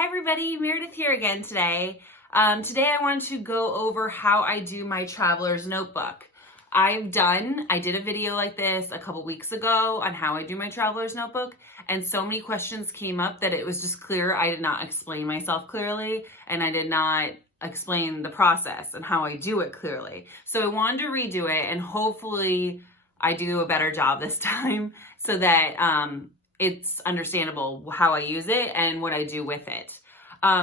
Hi everybody, Meredith here again today. Today I wanted to go over how I do my traveler's notebook. I did a video like this a couple weeks ago on how I do my traveler's notebook, and so many questions came up that it was just clear I did not explain myself clearly, and I did not explain the process and how I do it clearly. So I wanted to redo it, and hopefully I do a better job this time so that it's understandable how I use it and what I do with it.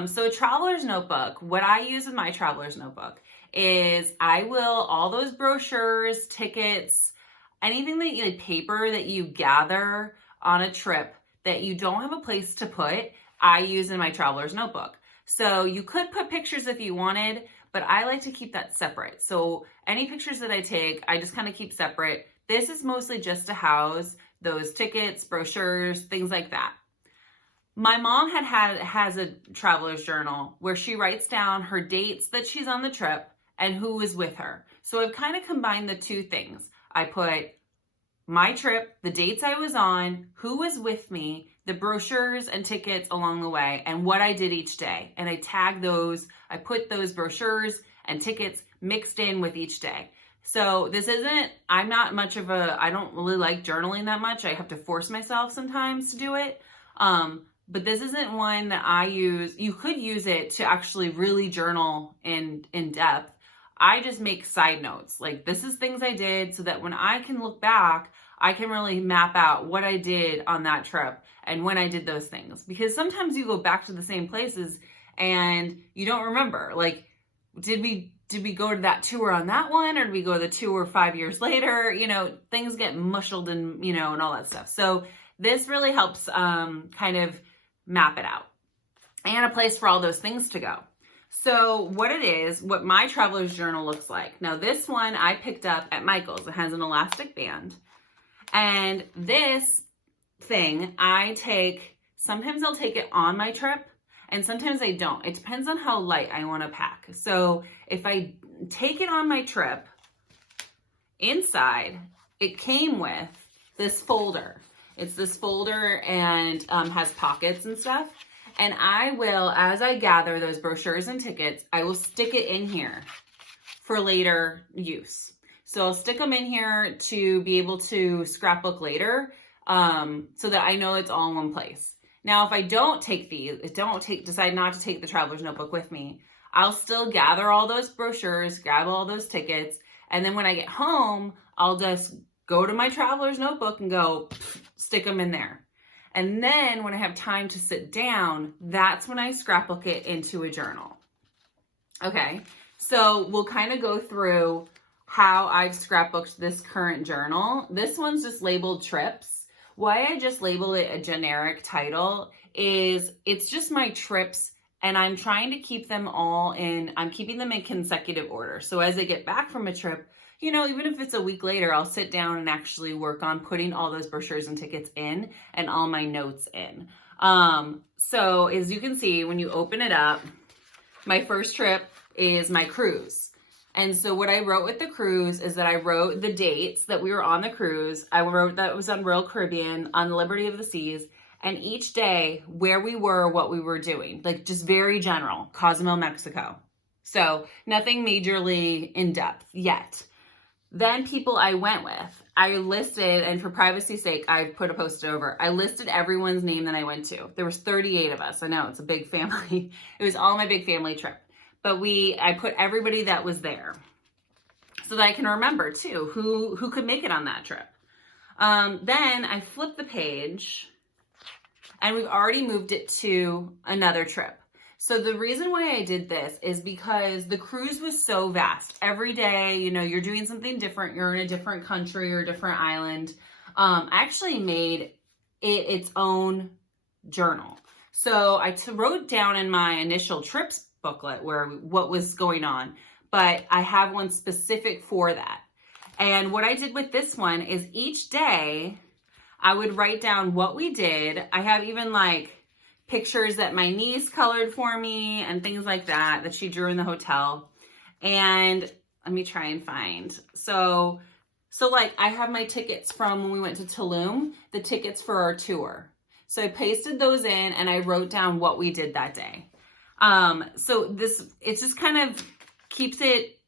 So a traveler's notebook, what I use with my traveler's notebook is all those brochures, tickets, anything that like paper that you gather on a trip that you don't have a place to put, I use in my traveler's notebook. So you could put pictures if you wanted, but I like to keep that separate. So any pictures that I take, I just kind of keep separate. This is mostly just to house those tickets, brochures, things like that. My mom has a traveler's journal where she writes down her dates that she's on the trip and who is with her. So I've kind of combined the two things. I put my trip, the dates I was on, who was with me, the brochures and tickets along the way, and what I did each day. And I tag those, I put those brochures and tickets mixed in with each day. So I'm not much of I don't really like journaling that much. I have to force myself sometimes to do it. But this isn't one that I use. You could use it to actually really journal in depth. I just make side notes. Like, this is things I did so that when I can look back, I can really map out what I did on that trip and when I did those things. Because sometimes you go back to the same places and you don't remember. Like, did we go to that tour on that one, or did we go to the tour 5 years later? You know, things get mushled and, and all that stuff. So this really helps kind of map it out and a place for all those things to go. So what my traveler's journal looks like. Now this one I picked up at Michael's. It has an elastic band. And this thing sometimes I'll take it on my trip, and sometimes I don't. It depends on how light I want to pack. So if I take it on my trip, inside, it came with this folder. It's this folder and has pockets and stuff. And I will, as I gather those brochures and tickets, I will stick it in here for later use. So I'll stick them in here to be able to scrapbook later, so that I know it's all in one place. Now, if I decide not to take the traveler's notebook with me, I'll still gather all those brochures, grab all those tickets, and then when I get home, I'll just go to my traveler's notebook and go stick them in there. And then when I have time to sit down, that's when I scrapbook it into a journal. Okay, so we'll kind of go through how I've scrapbooked this current journal. This one's just labeled trips. Why I just labeled it a generic title is it's just my trips, and I'm trying to keep them I'm keeping them in consecutive order. So as I get back from a trip, even if it's a week later, I'll sit down and actually work on putting all those brochures and tickets in and all my notes in. So as you can see, when you open it up, my first trip is my cruise. And so what I wrote with the cruise is that I wrote the dates that we were on the cruise. I wrote that it was on Royal Caribbean, on the Liberty of the Seas, and each day where we were, what we were doing, like just very general, Cozumel, Mexico. So nothing majorly in depth yet. Then people I went with, I listed, and for privacy's sake, I put a post-it over. I listed everyone's name that I went to. There was 38 of us. I know, it's a big family. It was all my big family trip. But I put everybody that was there so that I can remember too who could make it on that trip. Then I flipped the page, and we've already moved it to another trip. So the reason why I did this is because the cruise was so vast. Every day, you're doing something different. You're in a different country or a different island. I actually made it its own journal. So I wrote down in my initial trips booklet what was going on, but I have one specific for that. And what I did with this one is each day I would write down what we did. I have even like pictures that my niece colored for me and things like that she drew in the hotel. And let me try and find. So like I have my tickets from when we went to Tulum, the tickets for our tour. So I pasted those in and I wrote down what we did that day. So it just kind of keeps it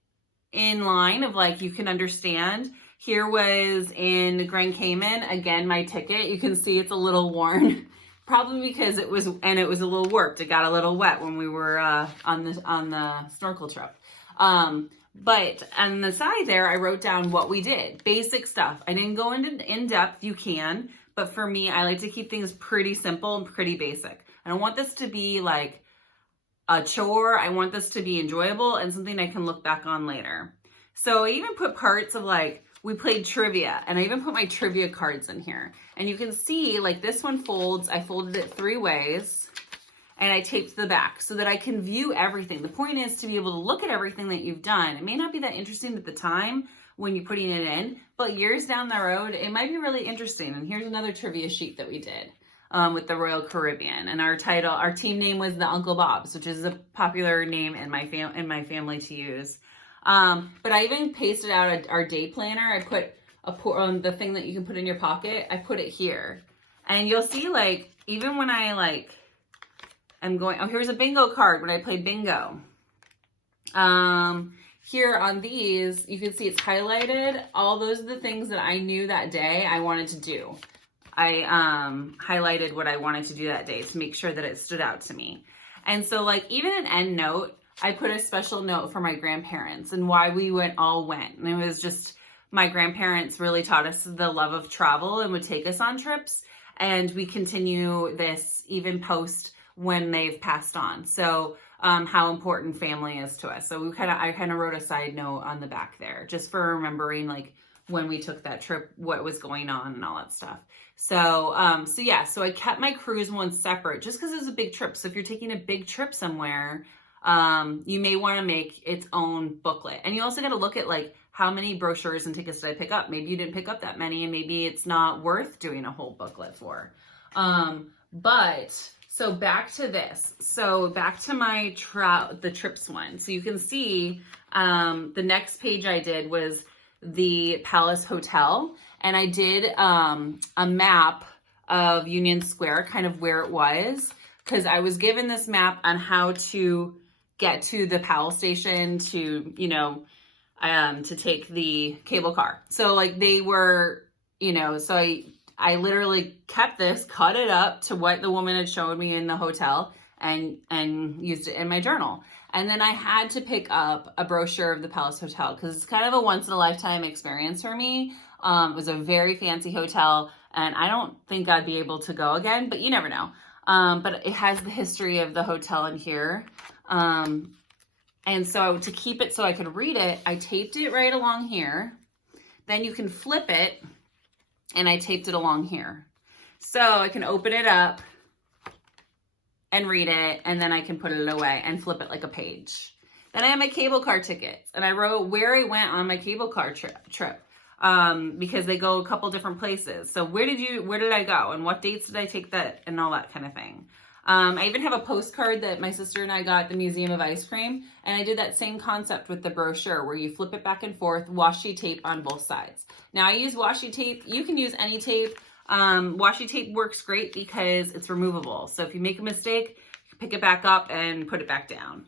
in line of like, you can understand. Here was in Grand Cayman, again, my ticket. You can see it's a little worn, probably because it was a little warped. It got a little wet when we were on the snorkel trip. But on the side there, I wrote down what we did, basic stuff. I didn't go into in depth. You can, but for me, I like to keep things pretty simple and pretty basic. I don't want this to be like a chore. I want this to be enjoyable and something I can look back on later. So I even put parts of like, we played trivia, and I even put my trivia cards in here. And you can see like this one folds, I folded it 3 ways and I taped the back so that I can view everything. The point is to be able to look at everything that you've done. It may not be that interesting at the time when you're putting it in, but years down the road, it might be really interesting. And here's another trivia sheet that we did. With the Royal Caribbean, and our team name was the Uncle Bob's, which is a popular name in my family to use. But I even pasted out our day planner. I put the thing that you can put in your pocket. I put it here, and you'll see like even when I I'm going. Oh, here's a bingo card when I play bingo. Here on these, you can see it's highlighted. All those are the things that I knew that day I wanted to do. I highlighted what I wanted to do that day to make sure that it stood out to me. And so like even an end note, I put a special note for my grandparents and why we all went. And it was just my grandparents really taught us the love of travel and would take us on trips. And we continue this even post when they've passed on. So how important family is to us. So I kind of wrote a side note on the back there just for remembering like when we took that trip, what was going on and all that stuff. So I kept my cruise ones separate just because it was a big trip. So if you're taking a big trip somewhere, you may want to make its own booklet. And you also got to look at like how many brochures and tickets did I pick up? Maybe you didn't pick up that many and maybe it's not worth doing a whole booklet for. So back to this. So back to my the trips one. So you can see the next page I did was the Palace Hotel, and I did a map of Union Square, kind of where it was, because I was given this map on how to get to the Palace Station to, to take the cable car. So like they were, so I literally kept this, cut it up to what the woman had showed me in the hotel and used it in my journal. And then I had to pick up a brochure of the Palace Hotel because it's kind of a once-in-a-lifetime experience for me. It was a very fancy hotel, and I don't think I'd be able to go again, but you never know. But it has the history of the hotel in here. And so to keep it so I could read it, I taped it right along here. Then you can flip it, and I taped it along here. So I can open it up and read it, and then I can put it away and flip it like a page. Then I have my cable car tickets, and I wrote where I went on my cable car trip because they go a couple different places. So where did I go, and what dates did I take that, and all that kind of thing. I even have a postcard that my sister and I got at the Museum of Ice Cream, and I did that same concept with the brochure where you flip it back and forth, washi tape on both sides. Now I use washi tape. You can use any tape. Washi tape works great because it's removable. So if you make a mistake, you pick it back up and put it back down.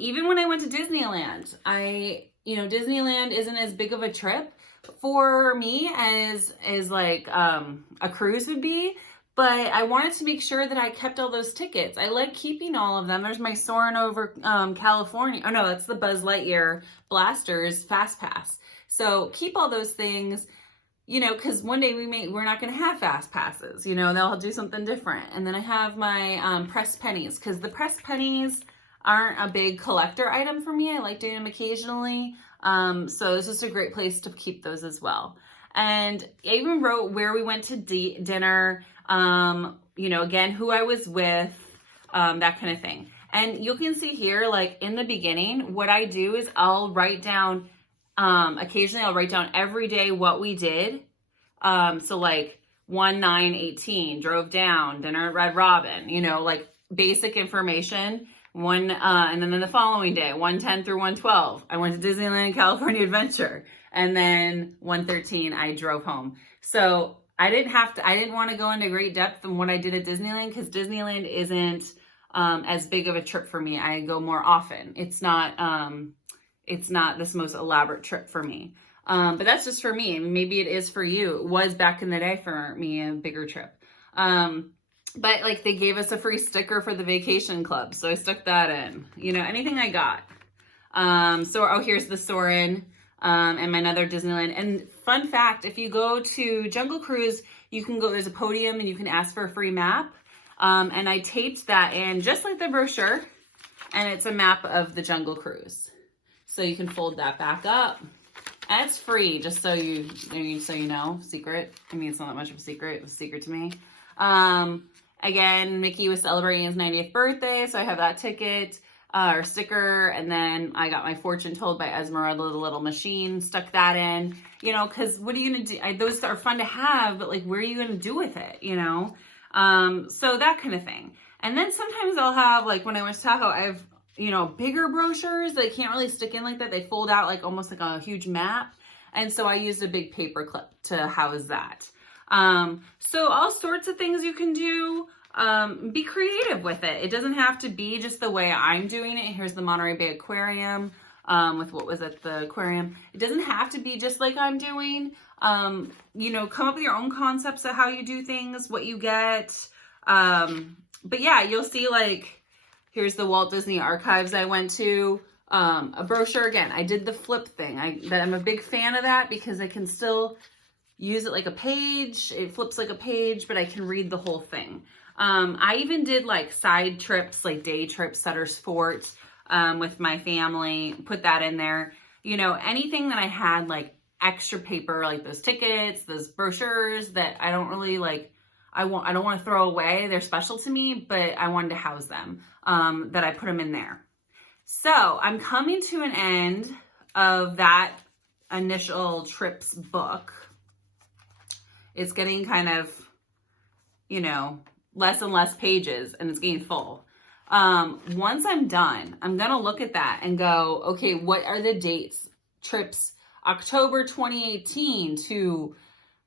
Even when I went to Disneyland, Disneyland isn't as big of a trip for me as like a cruise would be, but I wanted to make sure that I kept all those tickets. I like keeping all of them. There's my Soarin' over California. Oh no, that's the Buzz Lightyear Blasters Fast Pass. So keep all those things. Because one day we're not going to have fast passes, they'll do something different. And then I have my pressed pennies, because the pressed pennies aren't a big collector item for me. I like doing them occasionally. So this is a great place to keep those as well. And I even wrote where we went to dinner, again, who I was with, that kind of thing. And you can see here, like in the beginning, what I do is I'll write down occasionally I'll write down every day what we did. So like 1-9-18, drove down, dinner at Red Robin, like basic information. And then the following day, 1-10 through 1-12, I went to Disneyland California Adventure. And then 1-13, I drove home. So I didn't want to go into great depth in what I did at Disneyland because Disneyland isn't as big of a trip for me. I go more often. It's not this most elaborate trip for me. But that's just for me. Maybe it is for you. It was back in the day for me a bigger trip. But like they gave us a free sticker for the vacation club. So I stuck that in, you know, anything I got. Oh, here's the Soarin', and my other Disneyland. And fun fact, if you go to Jungle Cruise, you can go, there's a podium and you can ask for a free map. And I taped that in just like the brochure, and it's a map of the Jungle Cruise. So you can fold that back up. And it's free, just so you know, secret. I mean, it's not that much of a secret. It was a secret to me. Again, Mickey was celebrating his 90th birthday, so I have that ticket or sticker. And then I got my fortune told by Esmeralda, the little machine, stuck that in, you know, because what are you going to do? Those are fun to have, but like, where are you going to do with it, you know? So that kind of thing. And then sometimes I'll have, like when I went to Tahoe, I have, you know, bigger brochures that can't really stick in like that. They fold out like almost like a huge map. And so I used a big paper clip to house that. So all sorts of things you can do. Be creative with it. It doesn't have to be just the way I'm doing it. Here's the Monterey Bay Aquarium, with what was at the aquarium. It doesn't have to be just like I'm doing. You know, come up with your own concepts of how you do things, what you get. But yeah, you'll see like, here's the Walt Disney Archives I went to. A brochure again. I did the flip thing. I'm a big fan of that because I can still use it like a page. It flips like a page, but I can read the whole thing. I even did like side trips, like day trips, Sutter's Fort, with my family, put that in there. You know, anything that I had like extra paper, like those tickets, those brochures that I don't really like, I don't want to throw away. They're special to me, but I wanted to house them, that I put them in there. So I'm coming to an end of that initial trips book. It's getting kind of, you know, less and less pages, and it's getting full. Once I'm done, I'm going to look at that and go, okay, what are the dates? Trips October 2018 to,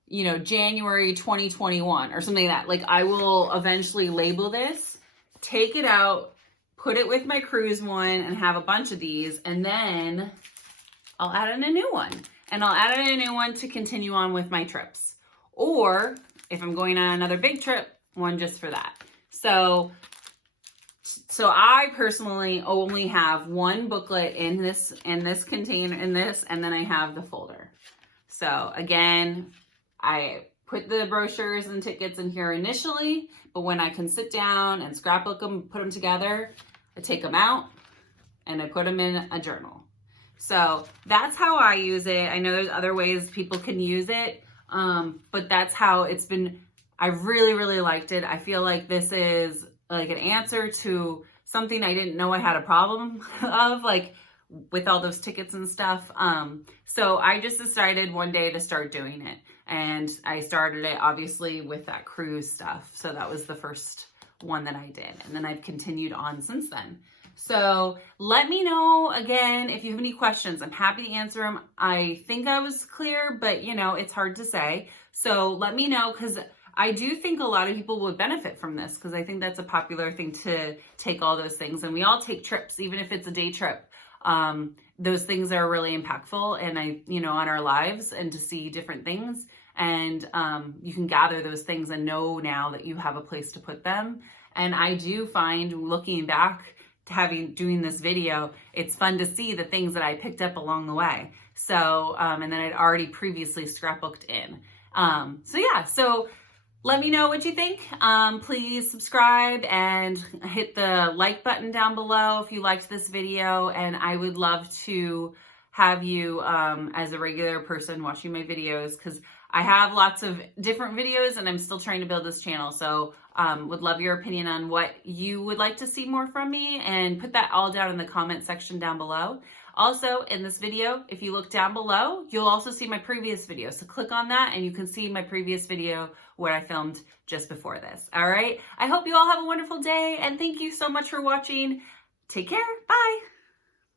you know, January 2021 or something like that. Like I will eventually label this, take it out, put it with my cruise one and have a bunch of these, and then I'll add in a new one. And I'll add in a new one to continue on with my trips. Or if I'm going on another big trip, one just for that. So I personally only have one booklet in this container, and then I have the folder. So again, I put the brochures and tickets in here initially, but when I can sit down and scrapbook them, put them together, I take them out and I put them in a journal. So that's how I use it. I know there's other ways people can use it, but that's how it's been. I really, really liked it. I feel like this is like an answer to something I didn't know I had a problem of, like with all those tickets and stuff. So I just decided one day to start doing it. And I started it obviously with that cruise stuff. So that was the first one that I did. And then I've continued on since then. So let me know again if you have any questions. I'm happy to answer them. I think I was clear, but you know, it's hard to say. So let me know, because I do think a lot of people would benefit from this, because I think that's a popular thing to take all those things. And we all take trips, even if it's a day trip. Those things are really impactful and on our lives, and to see different things. And you can gather those things and know now that you have a place to put them. And I do find, looking back to doing this video, it's fun to see the things that I picked up along the way. So, and then I'd already previously scrapbooked in. So let me know what you think. Please subscribe and hit the like button down below if you liked this video. And I would love to have you as a regular person watching my videos, because I have lots of different videos and I'm still trying to build this channel. So would love your opinion on what you would like to see more from me, and put that all down in the comment section down below. Also, in this video, if you look down below, you'll also see my previous video. So click on that and you can see my previous video where I filmed just before this. All right. I hope you all have a wonderful day, and thank you so much for watching. Take care. Bye.